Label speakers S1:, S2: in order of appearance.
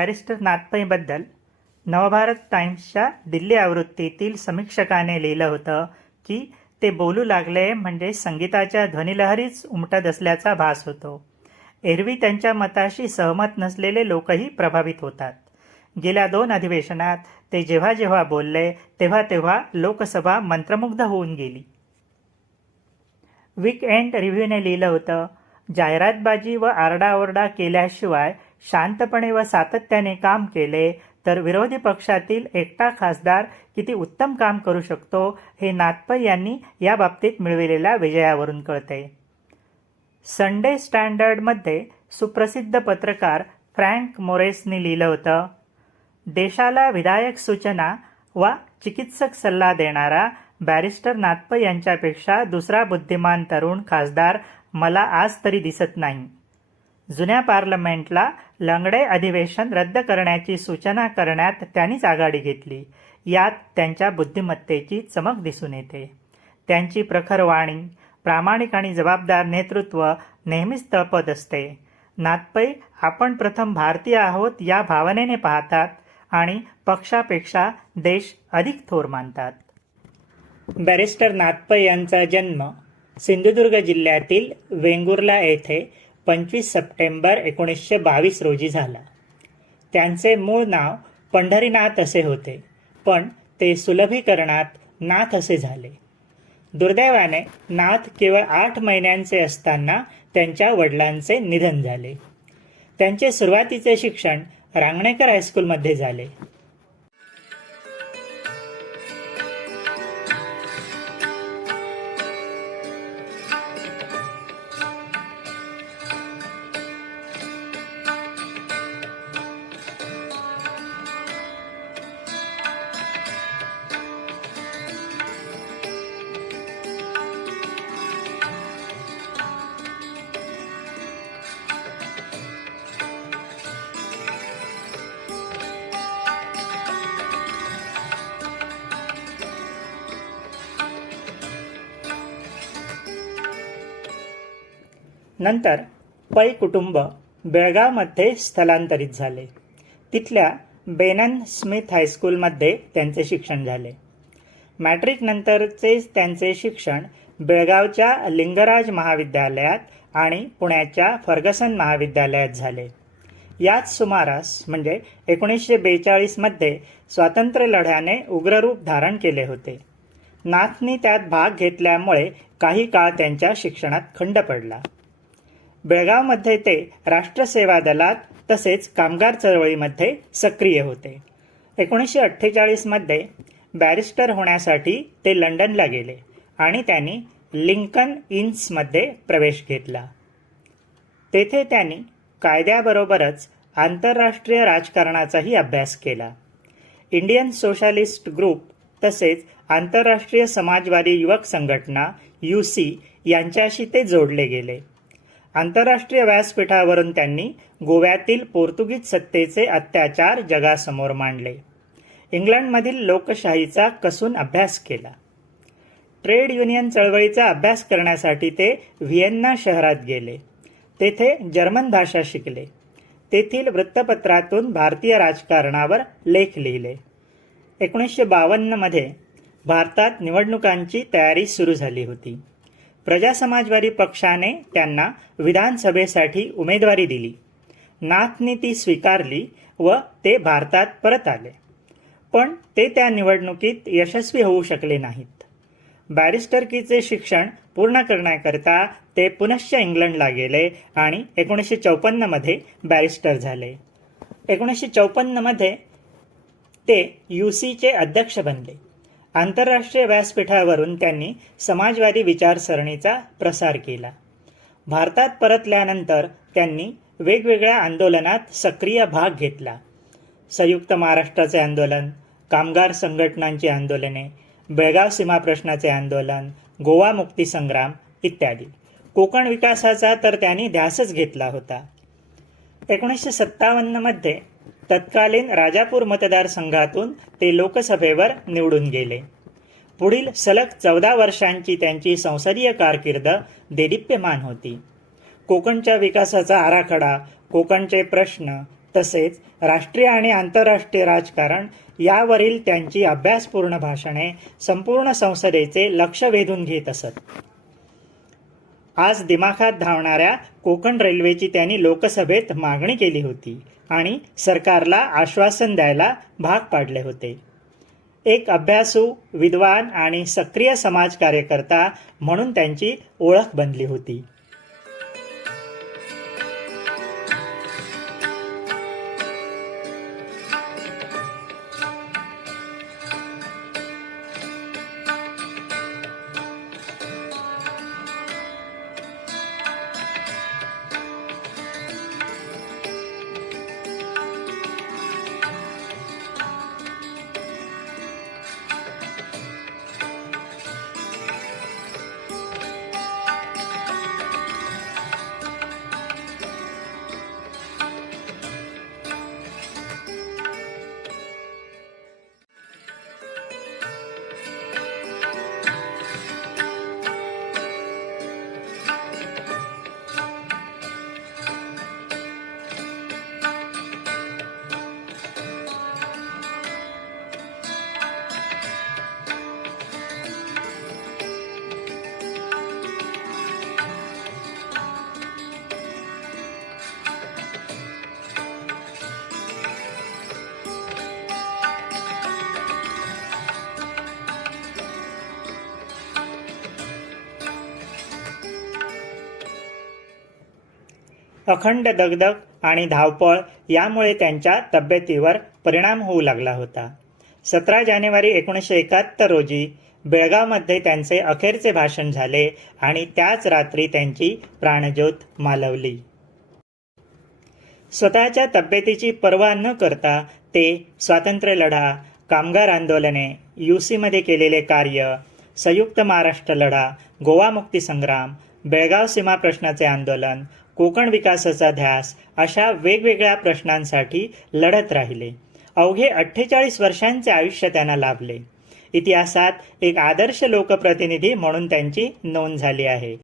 S1: Barrister नाथपईबद्दल नवभारत टाइम्सच्या दिल्ली आवृत्तीतील समीक्षकाने लिहिलं होतं की ते बोलू लागले म्हणजे संगीताच्या ध्वनिलहरीच उमटत असल्याचा भास होतो. एरवी त्यांच्या मताशी सहमत नसलेले लोकही प्रभावित होतात. गेल्या दोन अधिवेशनात ते जेव्हा जेव्हा बोलले तेव्हा तेव्हा लोकसभा मंत्रमुग्ध होऊन गेली. वीकएंड रिव्ह्यूने लिहिलं होतं जाहिरातबाजी व आरडाओरडा केल्याशिवाय शांतपणे व सातत्याने काम केले तर विरोधी पक्षातील एकटा खासदार किती उत्तम काम करू शकतो हे नातपै यांनी या बाबतीत मिळविलेल्या विजयावरून कळते. संडे स्टँडर्डमध्ये सुप्रसिद्ध पत्रकार फ्रँक मोरेसनी लिहिलं होतं देशाला विधायक सूचना वा चिकित्सक सल्ला देणारा बॅरिस्टर नातपै यांच्यापेक्षा दुसरा बुद्धिमान तरुण खासदार मला आज तरी दिसत नाही. जुन्या पार्लमेंटला लंगडे अधिवेशन रद्द करण्याची सूचना करण्यात त्यांनीच आघाडी घेतली. यात त्यांच्या बुद्धिमत्तेची चमक दिसून येते. त्यांची प्रखर वाणी प्रामाणिक आणि जबाबदार नेतृत्व नेहमीच तळपत असते. नातपै आपण प्रथम भारतीय आहोत या भावनेने पाहतात आणि पक्षापेक्षा देश अधिक थोर मानतात. बॅरिस्टर नातपै यांचा जन्म सिंधुदुर्ग जिल्ह्यातील वेंगुर्ला येथे पंचवीस सप्टेंबर एकोणीसशे बावीस रोजी झाला. त्यांचे मूळ नाव पंढरीनाथ असे होते पण ते सुलभीकरणात नाथ असे झाले. दुर्दैवाने नाथ केवळ आठ महिन्यांचे असताना त्यांच्या वडिलांचे निधन झाले. त्यांचे सुरुवातीचे शिक्षण रांगणेकर हायस्कूलमध्ये झाले. नंतर पै कुटुंब बेळगावमध्ये स्थलांतरित झाले. तिथल्या बेनन स्मिथ हायस्कूलमध्ये त्यांचे शिक्षण झाले. मॅट्रिकनंतरचे त्यांचे शिक्षण बेळगावच्या लिंगराज महाविद्यालयात आणि पुण्याच्या फर्गसन महाविद्यालयात झाले. याच सुमारास म्हणजे एकोणीसशे बेचाळीसमध्ये स्वातंत्र्य लढ्याने उग्ररूप धारण केले होते. नाथनी त्यात भाग घेतल्यामुळे काही काळ त्यांच्या शिक्षणात खंड पडला. बेळगावमध्ये ते राष्ट्रसेवा दलात तसेच कामगार चळवळीमध्ये सक्रिय होते. एकोणीसशे अठ्ठेचाळीसमध्ये बॅरिस्टर होण्यासाठी ते लंडनला गेले आणि त्यांनी लिंकन इन्समध्ये प्रवेश घेतला. तेथे त्यांनी कायद्याबरोबरच आंतरराष्ट्रीय राजकारणाचाही अभ्यास केला. इंडियन सोशालिस्ट ग्रुप तसेच आंतरराष्ट्रीय समाजवादी युवक संघटना यू सी यांच्याशी ते जोडले गेले. आंतरराष्ट्रीय व्यासपीठावरून त्यांनी गोव्यातील पोर्तुगीज सत्तेचे अत्याचार जगासमोर मांडले. इंग्लंडमधील लोकशाहीचा कसून अभ्यास केला. ट्रेड युनियन चळवळीचा अभ्यास करण्यासाठी ते व्हिएन्ना शहरात गेले. तेथे जर्मन भाषा शिकले. तेथील वृत्तपत्रातून भारतीय राजकारणावर लेख लिहिले. एकोणीसशे बावन्नमध्ये भारतात निवडणुकांची तयारी सुरू झाली होती. प्रजा समाजवादी पक्षाने त्यांना विधानसभेसाठी उमेदवारी दिली. नाथने ती स्वीकारली व ते भारतात परत आले. पण ते त्या निवडणुकीत यशस्वी होऊ शकले नाहीत. बॅरिस्टरकीचे शिक्षण पूर्ण करण्याकरता ते पुनश्च इंग्लंडला गेले आणि एकोणीसशे चौपन्नमध्ये बॅरिस्टर झाले. एकोणीसशे चौपन्नमध्ये ते यू सीचे अध्यक्ष बनले. आंतरराष्ट्रीय व्यासपीठावरून त्यांनी समाजवादी विचारसरणीचा प्रसार केला. भारतात परतल्यानंतर त्यांनी वेगवेगळ्या आंदोलनात सक्रिय भाग घेतला. संयुक्त महाराष्ट्राचे आंदोलन कामगार संघटनांची आंदोलने बेळगाव सीमा प्रश्नाचे आंदोलन गोवा मुक्ती संग्राम इत्यादी. कोकण विकासाचा तर त्यांनी ध्यासच घेतला होता. एकोणीसशे सत्तावन्नमध्ये तत्कालीन राजापूर मतदारसंघातून ते लोकसभेवर निवडून गेले. पुढील सलग चौदा वर्षांची त्यांची संसदीय कारकीर्द देदीप्यमान होती. कोकणच्या विकासाचा आराखडा कोकणचे प्रश्न तसेच राष्ट्रीय आणि आंतरराष्ट्रीय राजकारण यावरील त्यांची अभ्यासपूर्ण भाषणे संपूर्ण संसदेचे लक्ष वेधून घेत असत. आज दिमाखात धावणाऱ्या कोकण रेल्वेची त्यांनी लोकसभेत मागणी केली होती आणि सरकारला आश्वासन द्यायला भाग पाडले होते. एक अभ्यासू विद्वान आणि सक्रिय समाज कार्यकर्ता म्हणून त्यांची ओळख बनली होती. अखंड दगदग आणि धावपळ यामुळे त्यांच्या तब्येतीवर परिणाम होऊ लागला होता. सतरा जानेवारी एकोणीसशे एकाहत्तर रोजी बेळगावमध्ये त्यांचे अखेरचे भाषण झाले आणि त्याच रात्री त्यांची प्राणज्योत मालवली. स्वतःच्या तब्येतीची पर्वा न करता ते स्वातंत्र्य लढा कामगार आंदोलने यूसीमध्ये केलेले कार्य संयुक्त महाराष्ट्र लढा गोवा मुक्ती संग्राम बेळगाव सीमा प्रश्नाचे आंदोलन कोकण विकासाचा ध्यास अशा वेगवेगळ्या प्रश्नांसाठी लढत राहिले. अवघे अठ्ठेचाळीस वर्षांचे आयुष्य त्यांना लाभले. इतिहासात एक आदर्श लोकप्रतिनिधी म्हणून त्यांची नोंद झाली आहे.